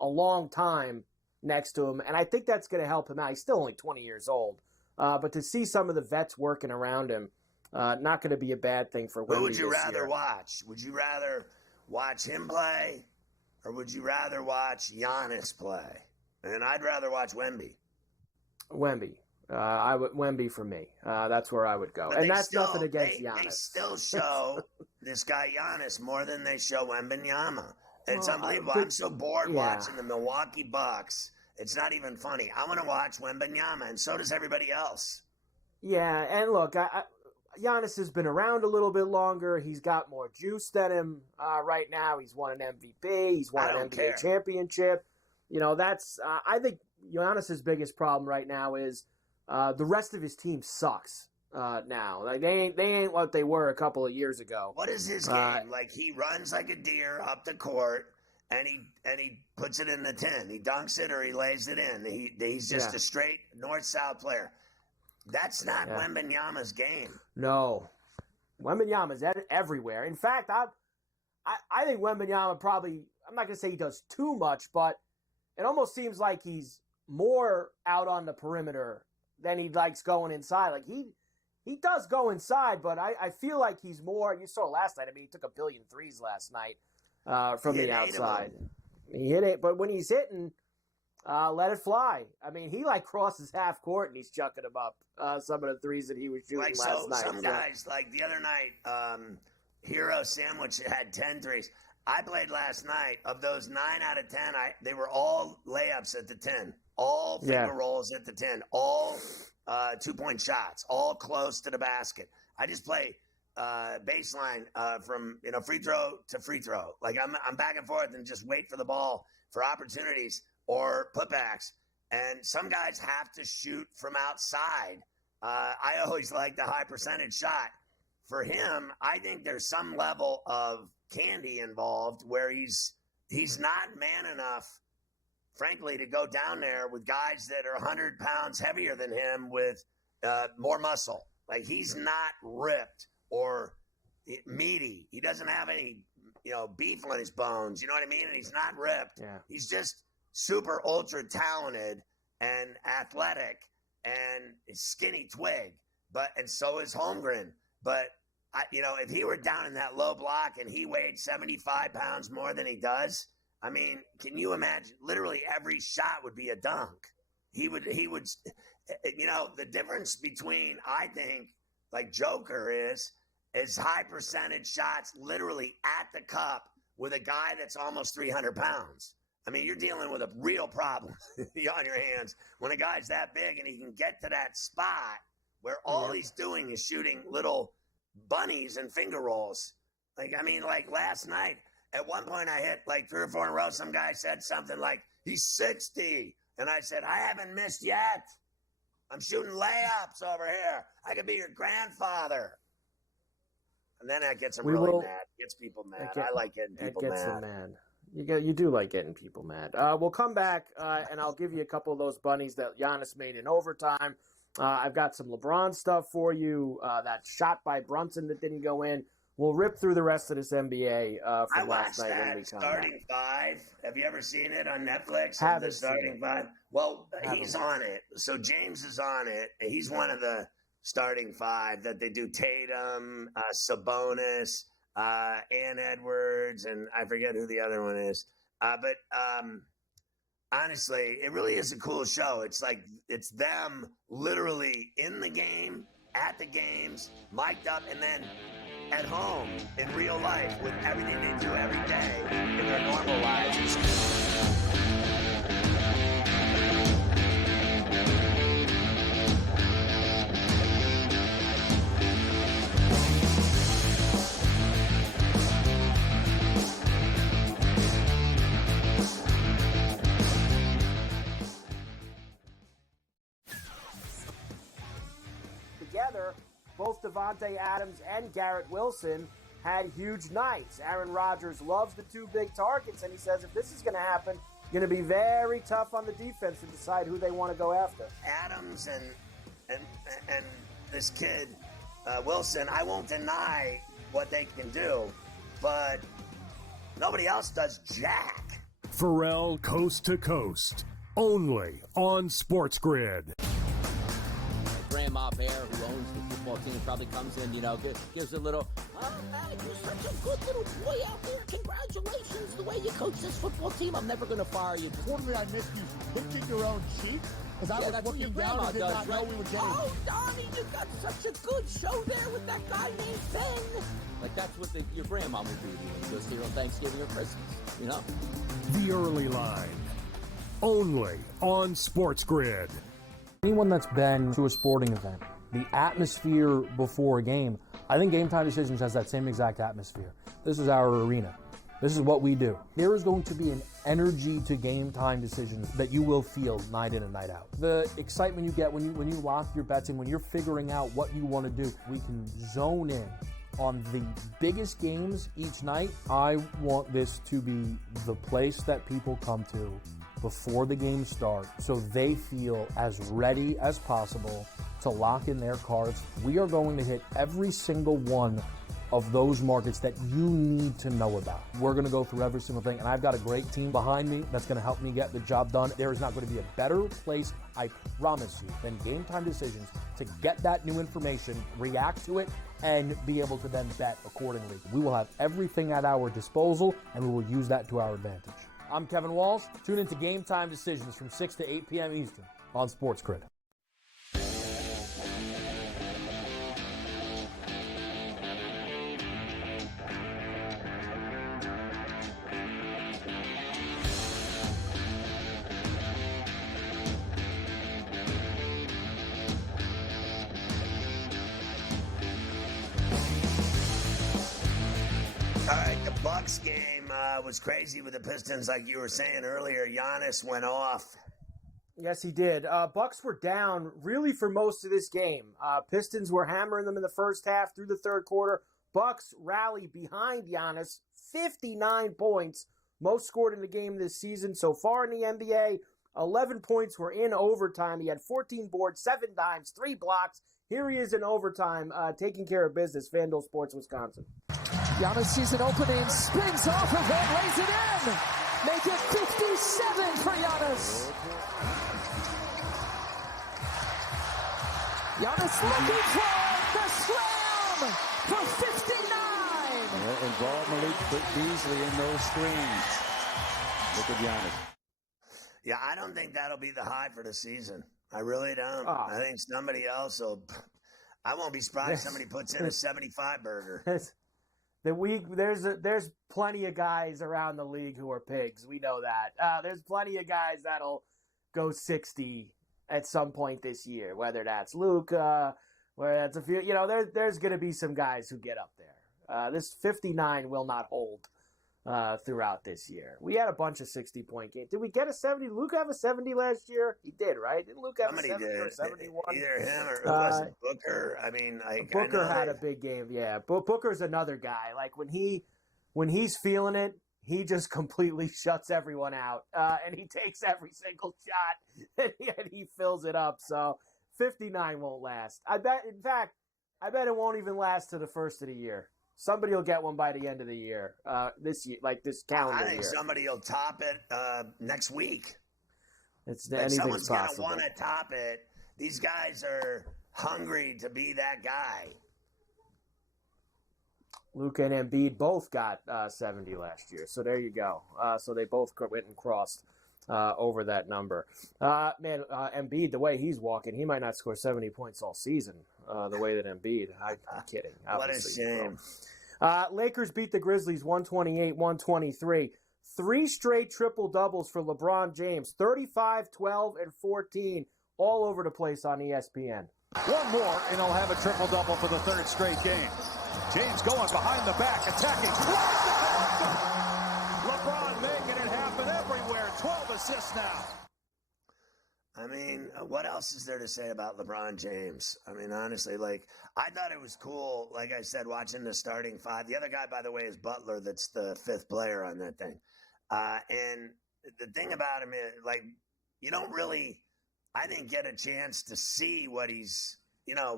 a long time next to him, and I think that's going to help him out. He's still only 20 years old. But to see some of the vets working around him, not going to be a bad thing for Wemby. Who would you rather watch? Would you rather watch him play, or would you rather watch Giannis play? And I'd rather watch Wemby. Wemby. Wemby for me. That's where I would go. But and that's nothing against Giannis. They still show this guy Giannis more than they show Wembanyama. It's unbelievable. I'm so bored watching the Milwaukee Bucks. It's not even funny. I want to watch Wembanyama, and so does everybody else. Yeah, and look, Giannis has been around a little bit longer. He's got more juice than him right now. He's won an MVP. He's won an NBA championship. You know, that's I think Giannis's biggest problem right now is the rest of his team sucks now. Like they ain't what they were a couple of years ago. What is his game? Like, he runs like a deer up the court, and he puts it in the 10. He dunks it or he lays it in. He's just a straight north-south player. That's not Wembanyama's game. No. Wembanyama's everywhere. In fact, I think Wembanyama probably, I'm not going to say he does too much, but it almost seems like he's more out on the perimeter than he likes going inside. Like, he does go inside, but I feel like he's more, you saw last night, I mean, he took a billion threes last night from the outside. He hit it, but when he's hitting, let it fly. I mean, he like crosses half court and he's chucking them up. Some of the threes that he was shooting last night. Some guys, like the other night, Hero Sandwich had 10 threes. I played last night. Of those 9 out of 10, they were all layups at the 10, all finger rolls at the 10, all 2-point shots, all close to the basket. I just play baseline from free throw to free throw. Like I'm back and forth and just wait for the ball for opportunities or putbacks. And some guys have to shoot from outside. I always like the high percentage shot. For him, I think there's some level of candy involved where he's not man enough, frankly, to go down there with guys that are 100 pounds heavier than him with more muscle. Like, he's not ripped or meaty. He doesn't have any, beef on his bones. You know what I mean? And he's not ripped. Yeah. He's just super ultra talented and athletic and skinny twig. And so is Holmgren. But if he were down in that low block and he weighed 75 pounds more than he does, I mean, can you imagine? Literally every shot would be a dunk. He would. The difference between, I think, like Joker is high percentage shots literally at the cup with a guy that's almost 300 pounds. I mean, you're dealing with a real problem on your hands when a guy's that big and he can get to that spot where all he's doing is shooting little bunnies and finger rolls. Like last night, at one point I hit like 3 or 4 in a row. Some guy said something like, he's 60. And I said, I haven't missed yet. I'm shooting layups over here. I could be your grandfather. And then that gets them really mad. Gets people mad. I like getting people mad. It gets them mad. You do like getting people mad. We'll come back, and I'll give you a couple of those bunnies that Giannis made in overtime. I've got some LeBron stuff for you. That shot by Brunson that didn't go in. We'll rip through the rest of this NBA from last night when we come Starting back. 5. Have you ever seen it on Netflix? Haven't the Starting 5. Well, he's on it. So James is on it. He's one of the Starting 5 that they do. Tatum, Sabonis, Ann Edwards, and I forget who the other one is. But honestly, it really is a cool show. It's like it's them literally in the game, at the games, mic'd up, and then at home in real life with everything they do every day in their normal lives. Together, both Devontae Adams and Garrett Wilson had huge nights. Aaron Rodgers loves the 2 big targets, and he says if this is going to happen, going to be very tough on the defense to decide who they want to go after. Adams and this kid Wilson, I won't deny what they can do, but nobody else does jack. Ferrall Coast to Coast, only on SportsGrid. Grandma Bear, who owns the football team, probably comes in, gives a little, oh, man, you're such a good little boy out there. Congratulations, the way you coach this football team. I'm never going to fire you. Quarterly, I missed you pinching your own cheek as I was looking down and did not know we were getting. Oh, Donnie, you got such a good show there with that guy named Ben. Like, that's what your grandma would do when you go see her on Thanksgiving or Christmas, The Early Line, only on SportsGrid. Anyone that's been to a sporting event, the atmosphere before a game, I think Game Time Decisions has that same exact atmosphere. This is our arena. This is what we do. There is going to be an energy to Game Time Decisions that you will feel night in and night out. The excitement you get when you lock your bets in, when you're figuring out what you want to do, we can zone in on the biggest games each night. I want this to be the place that people come to before the games start so they feel as ready as possible to lock in their cards. We are going to hit every single one of those markets that you need to know about. We're going to go through every single thing, and I've got a great team behind me that's going to help me get the job done. There is not going to be a better place, I promise you, than Game Time Decisions to get that new information, react to it, and be able to then bet accordingly. We will have everything at our disposal, and we will use that to our advantage. I'm Kevin Walsh. Tune into Game Time Decisions from 6 to 8 p.m. Eastern on SportsGrid. All right, the Bucks game was crazy with the Pistons, like you were saying earlier. Giannis went off. Yes, he did. Bucks were down really for most of this game. Pistons were hammering them in the first half through the third quarter. Bucks rally behind Giannis, 59 points, most scored in the game this season so far in the NBA. 11 points were in overtime. He had 14 boards, 7 dimes, 3 blocks. Here he is in overtime, taking care of business. FanDuel Sports, Wisconsin. Giannis sees an opening, spins off of it, lays it in. Make it 57 for Giannis. Giannis looking for the slam for 59. Involve Malik Beasley in those screens. Look at Giannis. Yeah, I don't think that'll be the high for the season. I really don't. I think somebody else will. I won't be surprised if somebody puts in a 75 burger. There's plenty of guys around the league who are pigs. We know that. There's plenty of guys that'll go 60 at some point this year, whether that's Luka, whether that's a few. There's going to be some guys who get up there. This 59 will not hold throughout this year. We had a bunch of 60-point games. Did we get a 70? Did Luka have a 70 last year? He did, right? Didn't Luka have Somebody a 70 did. or 71? Either him or was it Booker? I mean, Booker had a big game. Yeah, but Booker's another guy. Like when he's feeling it, he just completely shuts everyone out, and he takes every single shot, and he fills it up. So 59 won't last. I bet it won't even last to the first of the year. Somebody will get one by the end of the year, this year, like this calendar year. I think somebody will top it next week. Anything's someone's possible. Gonna want to top it. These guys are hungry to be that guy. Luka and Embiid both got 70 last year, so there you go. So they both went and crossed over that number. Embiid, the way he's walking, he might not score 70 points all season. The way that Embiid, I'm kidding. What a shame. Lakers beat the Grizzlies 128-123. 3 straight triple-doubles for LeBron James, 35, 12, and 14, all over the place on ESPN. One more, and he'll have a triple-double for the third straight game. James going behind the back, attacking. LeBron making it happen everywhere. 12 assists now. I mean, what else is there to say about LeBron James? I mean, honestly, I thought it was cool, like I said, watching the starting 5. The other guy, by the way, is Butler. That's the 5th player on that thing. And the thing about him is, you don't really, I think, get a chance to see what he's,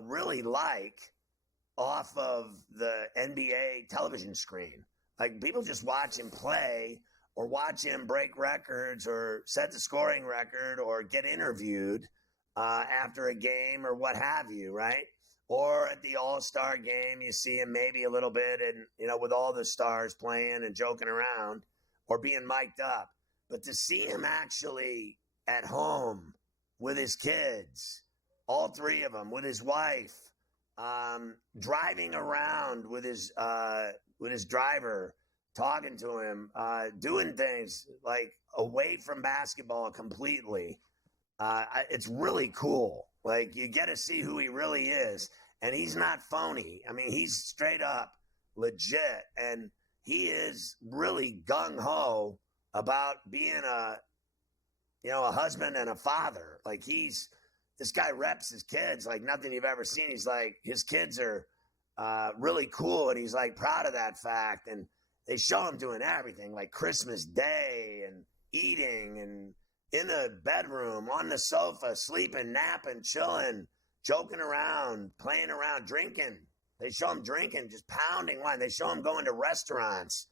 really like off of the NBA television screen. Like, people just watch him play or watch him break records or set the scoring record or get interviewed after a game or what have you, right? Or at the All-Star game, you see him maybe a little bit and, with all the stars playing and joking around or being mic'd up. But to see him actually at home with his kids, all three of them, with his wife, driving around with his driver, talking to him, doing things like away from basketball completely. It's really cool. Like, you get to see who he really is, and he's not phony. I mean, he's straight up legit, and he is really gung-ho about being a husband and a father. Like, this guy reps his kids like nothing you've ever seen. He's like, his kids are really cool, and he's like proud of that fact. And they show him doing everything, like Christmas Day and eating and in the bedroom, on the sofa, sleeping, napping, chilling, joking around, playing around, drinking. They show him drinking, just pounding wine. They show him going to restaurants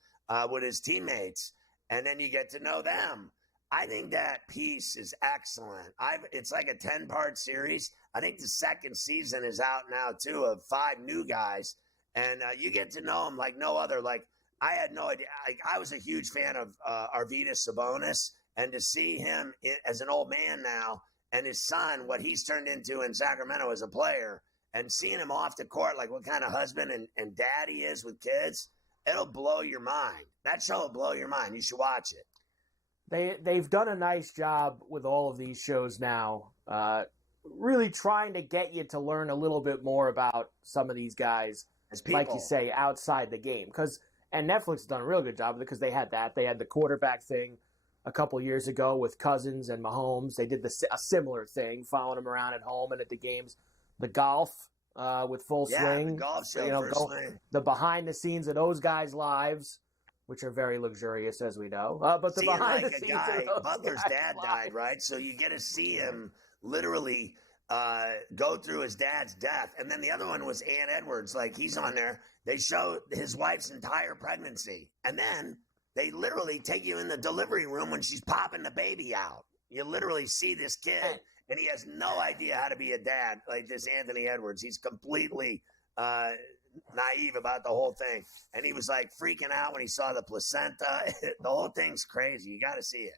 with his teammates, and then you get to know them. I think that piece is excellent. It's like a 10-part series. I think the second season is out now, too, of 5 new guys, and you get to know them like no other. Like, I had no idea. Like, I was a huge fan of Arvydas Sabonis, and to see him as an old man now and his son, what he's turned into in Sacramento as a player, and seeing him off the court, like what kind of husband and dad he is with kids, it'll blow your mind. That show will blow your mind. You should watch it. They've done a nice job with all of these shows now, really trying to get you to learn a little bit more about some of these guys, like you say, outside the game. And Netflix has done a real good job of it because they had that. They had the quarterback thing a couple years ago with Cousins and Mahomes. They did a similar thing, following them around at home and at the games. The golf with Full Swing. The golf show, the behind the scenes of those guys' lives, which are very luxurious, as we know. But the behind the scenes of those Butler's dad died, right? So you get to see him literally go through his dad's death. And then the other one was Ann Edwards. Like, he's on there. They show his wife's entire pregnancy. And then they literally take you in the delivery room when she's popping the baby out. You literally see this kid, and he has no idea how to be a dad, like this Anthony Edwards. He's completely naive about the whole thing. And he was like freaking out when he saw the placenta. The whole thing's crazy. You got to see it.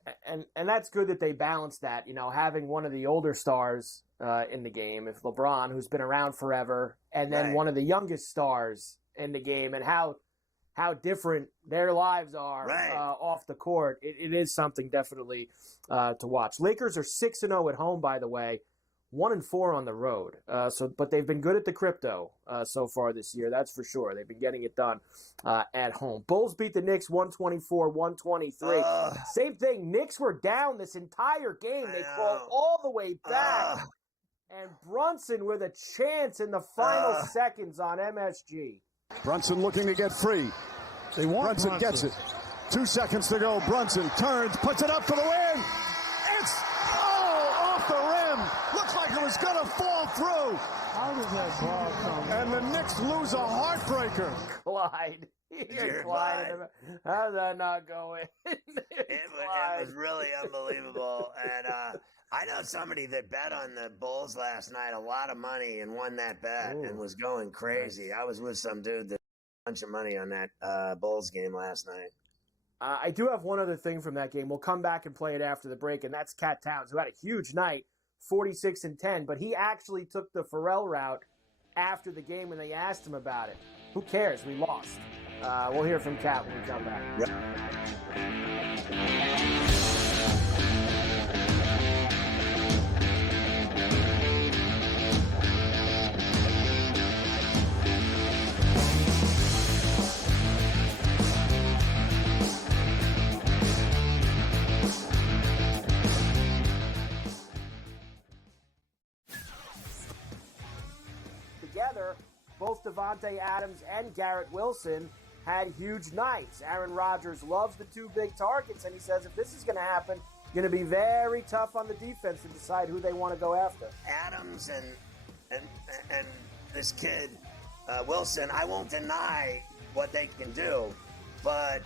And that's good that they balanced that, having one of the older stars in the game, if LeBron, who's been around forever, and then one of the youngest stars in the game, and how different their lives are off the court. It is something definitely to watch. Lakers are 6-0 at home, by the way, 1-4 on the road. But they've been good at the crypto so far this year. That's for sure. They've been getting it done at home. Bulls beat the Knicks 124-123. Same thing. Knicks were down this entire game. They crawled all the way back. And Brunson with a chance in the final seconds on MSG. Brunson looking to get free. They want Brunson gets it. 2 seconds to go. Brunson turns, puts it up for the win. It's off the rim. Looks like it was gonna fall through. How does that ball come? And the Knicks lose a heartbreaker. Clyde. Clyde. How's that not going? It was really unbelievable. And I know somebody that bet on the Bulls last night a lot of money and won that bet and was going crazy. I was with some dude that had a bunch of money on that Bulls game last night. I do have one other thing from that game. We'll come back and play it after the break, and that's Cat Towns, who had a huge night, 46-10, but he actually took the Ferrall route after the game when they asked him about it. Who cares? We lost. We'll hear from Cat when we come back. Yep. Together, both Devontae Adams and Garrett Wilson had huge nights. Aaron Rodgers loves the 2 big targets, and he says if this is going to happen, it's going to be very tough on the defense to decide who they want to go after. Adams and this kid, Wilson, I won't deny what they can do. but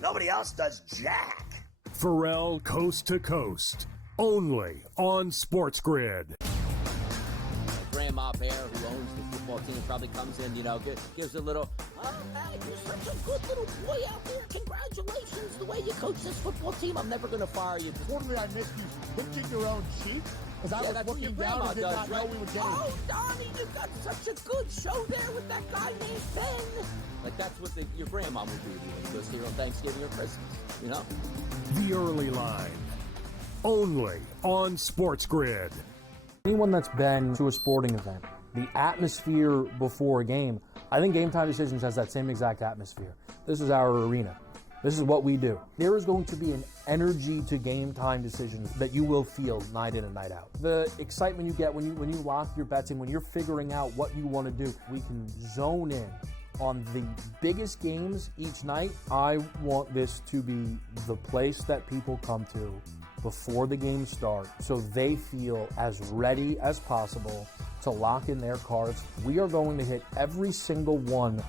nobody else does jack. Ferrall Coast to Coast, only on SportsGrid. Grandma Bear, who owns the football team, probably comes in, gives a little, oh, man, you're such a good little boy out there. Congratulations, the way you coach this football team. I'm never going to fire you. Quarterly, I missed you pinching your own cheek. Because I was looking down and did not know we were getting... Oh, Donnie, you got such a good show there with that guy named Ben. Like, that's what your grandma would do when you go see her on Thanksgiving or Christmas, The Early Line, only on SportsGrid. Anyone that's been to a sporting event, the atmosphere before a game, I think Game Time Decisions has that same exact atmosphere. This is our arena. This is what we do. There is going to be an energy to Game Time Decisions that you will feel night in and night out. The excitement you get when you lock your bets in, when you're figuring out what you want to do, we can zone in on the biggest games each night. I want this to be the place that people come to before the games start so they feel as ready as possible to lock in their cards. We are going to hit every single one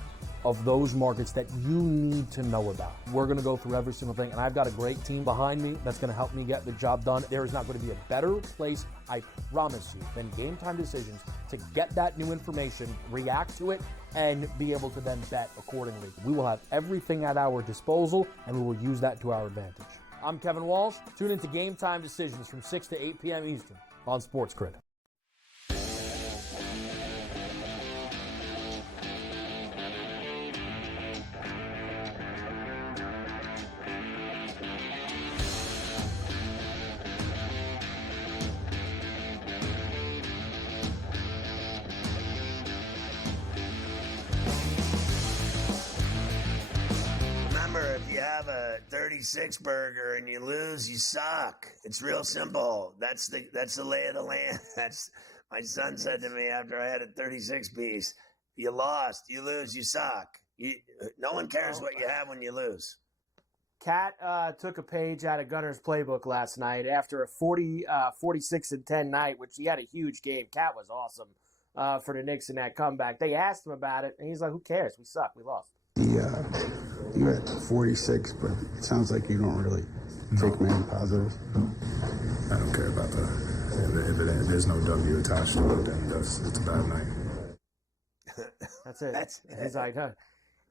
of those markets that you need to know about. We're going to go through every single thing, and I've got a great team behind me that's going to help me get the job done. There is not going to be a better place, I promise you, than Game Time Decisions to get that new information, react to it, and be able to then bet accordingly. We will have everything at our disposal, and we will use that to our advantage. I'm Kevin Walsh. Tune into Game Time Decisions from 6 to 8 p.m. Eastern on SportsGrid. If you have a 36 burger and you lose, you suck. It's real simple. That's the lay of the land. That's my son said to me after I had a 36 piece. You lost, you lose, you suck. No one cares what you have when you lose. Cat took a page out of Gunner's playbook last night after a 46-10 night, which he had a huge game. Cat was awesome for the Knicks in that comeback. They asked him about it, and he's like, who cares? We suck. We lost. You're at 46, but it sounds like you don't really take many positives. I don't care about that. If there's no W attached to it, then it's a bad night. That's it. He's like, huh.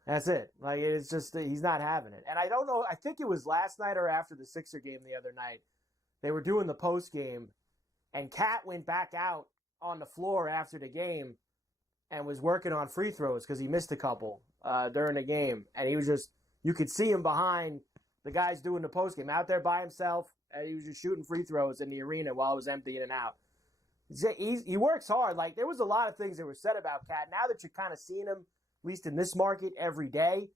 That's it. Like, it's just, he's not having it. And I don't know, I think it was last night or after the Sixer game the other night. They were doing the post game, and Cat went back out on the floor after the game and was working on free throws because he missed a couple during the game. And he was just, you could see him behind the guys doing the postgame out there by himself. And he was just shooting free throws in the arena while it was empty in and out. He works hard. Like, there was a lot of things that were said about Cat. Now that you're kind of seeing him, at least in this market, every day,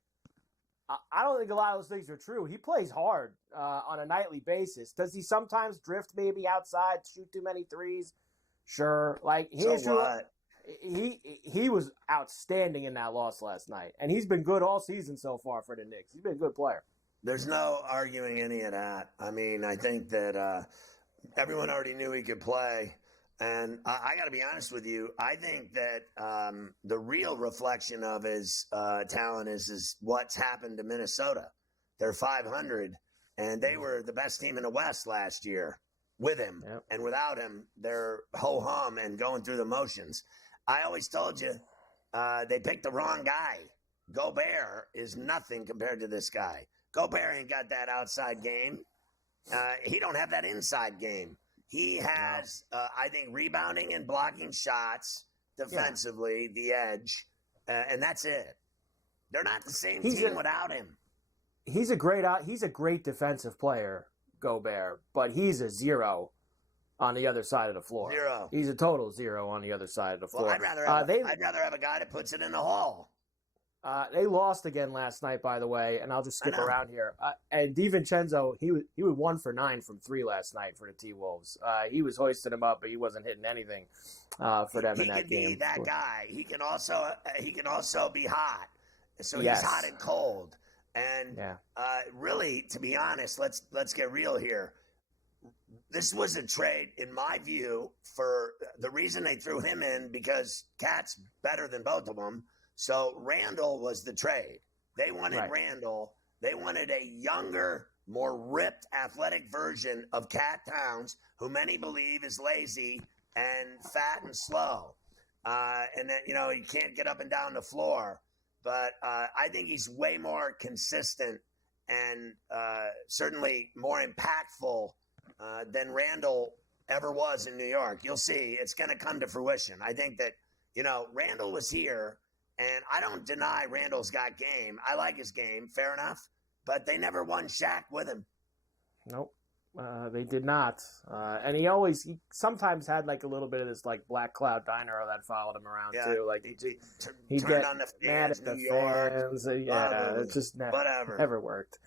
I don't think a lot of those things are true. He plays hard on a nightly basis. Does he sometimes drift maybe outside, shoot too many threes? Sure. Like, he was outstanding in that loss last night, and he's been good all season so far for the Knicks. He's been a good player. There's no arguing any of that. I mean, I think that everyone already knew he could play, and I got to be honest with you. I think that the real reflection of his talent is what's happened to Minnesota. They're 500, and they were the best team in the West last year with him, and without him, they're ho-hum and going through the motions. I always told you they picked the wrong guy. Gobert is nothing compared to this guy. Gobert ain't got that outside game. He don't have that inside game. He has, I think, rebounding and blocking shots defensively, the edge, and that's it. They're not the same team without him. He's a great defensive player, Gobert, but he's a zero on the other side of the floor. Zero. He's a total zero on the other side of the floor. Well, I'd rather have a guy that puts it in the hall. They lost again last night, by the way, and I'll just skip around here. And DiVincenzo, he was 1 for 9 from 3 last night for the T-Wolves. He was hoisting him up, but he wasn't hitting anything for them in that game. He can be that guy. He can also be hot. So he's hot and cold. And really, to be honest, let's get real here. This was a trade, in my view, for the reason they threw him in, because Cat's better than both of them. So Randall was the trade. They wanted Right. Randall. They wanted a younger, more ripped, athletic version of Cat Towns, who many believe is lazy and fat and slow. And that, he can't get up and down the floor. But I think he's way more consistent and certainly more impactful than Randall ever was in New York. You'll see. It's going to come to fruition. I think that, Randall was here, and I don't deny Randall's got game. I like his game. Fair enough. But they never won Shaq with him. Nope. They did not. And he sometimes had like a little bit of this like Black Cloud Diner that followed him around too. Like he'd get on the mad at the fans. It just never worked.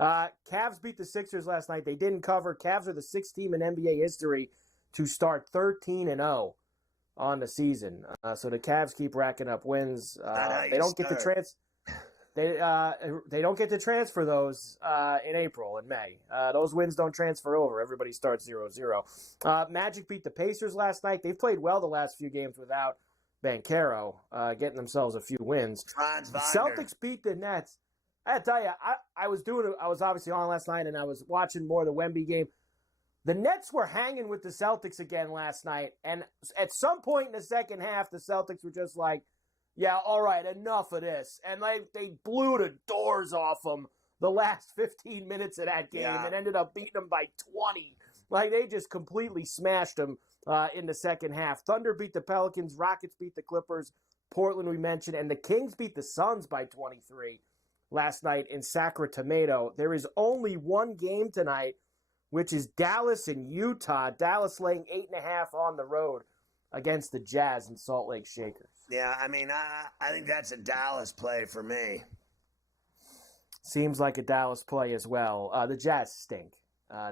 Cavs beat the Sixers last night. They didn't cover. Cavs are the sixth team in NBA history to start 13-0 on the season. So the Cavs keep racking up wins. They don't get the They don't get to transfer those in April and May. Those wins don't transfer over. Everybody starts 0-0. Magic beat the Pacers last night. They've played well the last few games without Banchero, getting themselves a few wins. Celtics beat the Nets. I tell you, I was obviously on last night and I was watching more of the Wemby game. The Nets were hanging with the Celtics again last night, and at some point in the second half, the Celtics were just like, yeah, all right, enough of this. And they blew the doors off them the last 15 minutes of that game and ended up beating them by 20. They just completely smashed them in the second half. Thunder beat the Pelicans. Rockets beat the Clippers. Portland, we mentioned. And the Kings beat the Suns by 23 last night in Sacramento. There is only one game tonight, which is Dallas and Utah. Dallas laying 8.5 on the road against the Jazz and Salt Lake Shakers. Yeah, I think that's a Dallas play for me. Seems like a Dallas play as well. The Jazz stink.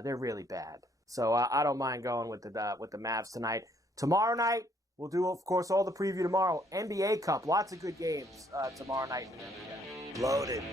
They're really bad. So I don't mind going with the Mavs tonight. Tomorrow night, we'll do, of course, all the preview tomorrow. NBA Cup, lots of good games tomorrow night in the NBA. Loaded.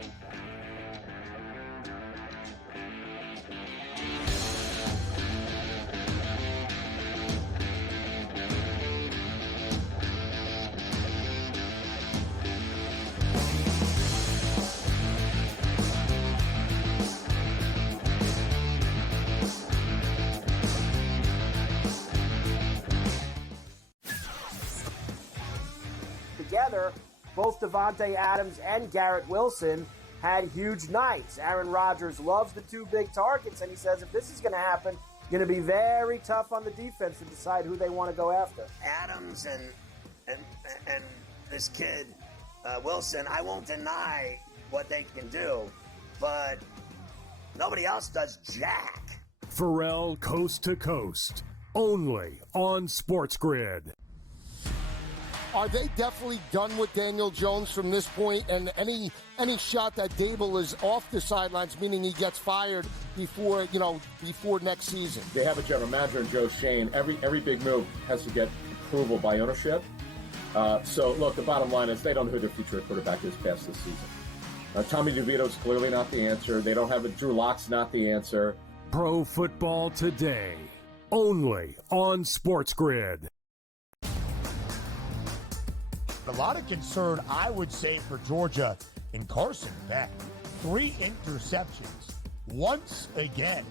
Together, both Devontae Adams and Garrett Wilson had huge nights. Aaron Rodgers loves the two big targets, and he says if this is going to happen, it's going to be very tough on the defense to decide who they want to go after. Adams and this kid, Wilson, I won't deny what they can do, but nobody else does jack. Ferrall Coast to Coast, only on SportsGrid. Are they definitely done with Daniel Jones from this point? And any shot that Dable is off the sidelines, meaning he gets fired before next season? They have a general manager in Joe Shane. Every big move has to get approval by ownership. So look, the bottom line is they don't know who their future quarterback is past this season. Tommy DeVito's clearly not the answer. They don't have it. Drew Lock's not the answer. Pro Football Today, only on SportsGrid. A lot of concern, I would say, for Georgia in Carson Beck. 3 interceptions once again.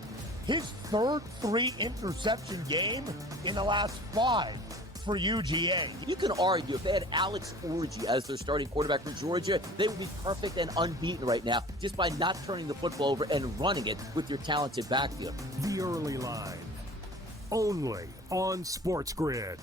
His third 3-interception game in the last 5 for UGA. You can argue if they had Alex Orji as their starting quarterback for Georgia, they would be perfect and unbeaten right now just by not turning the football over and running it with your talented backfield. The Early Line, only on SportsGrid.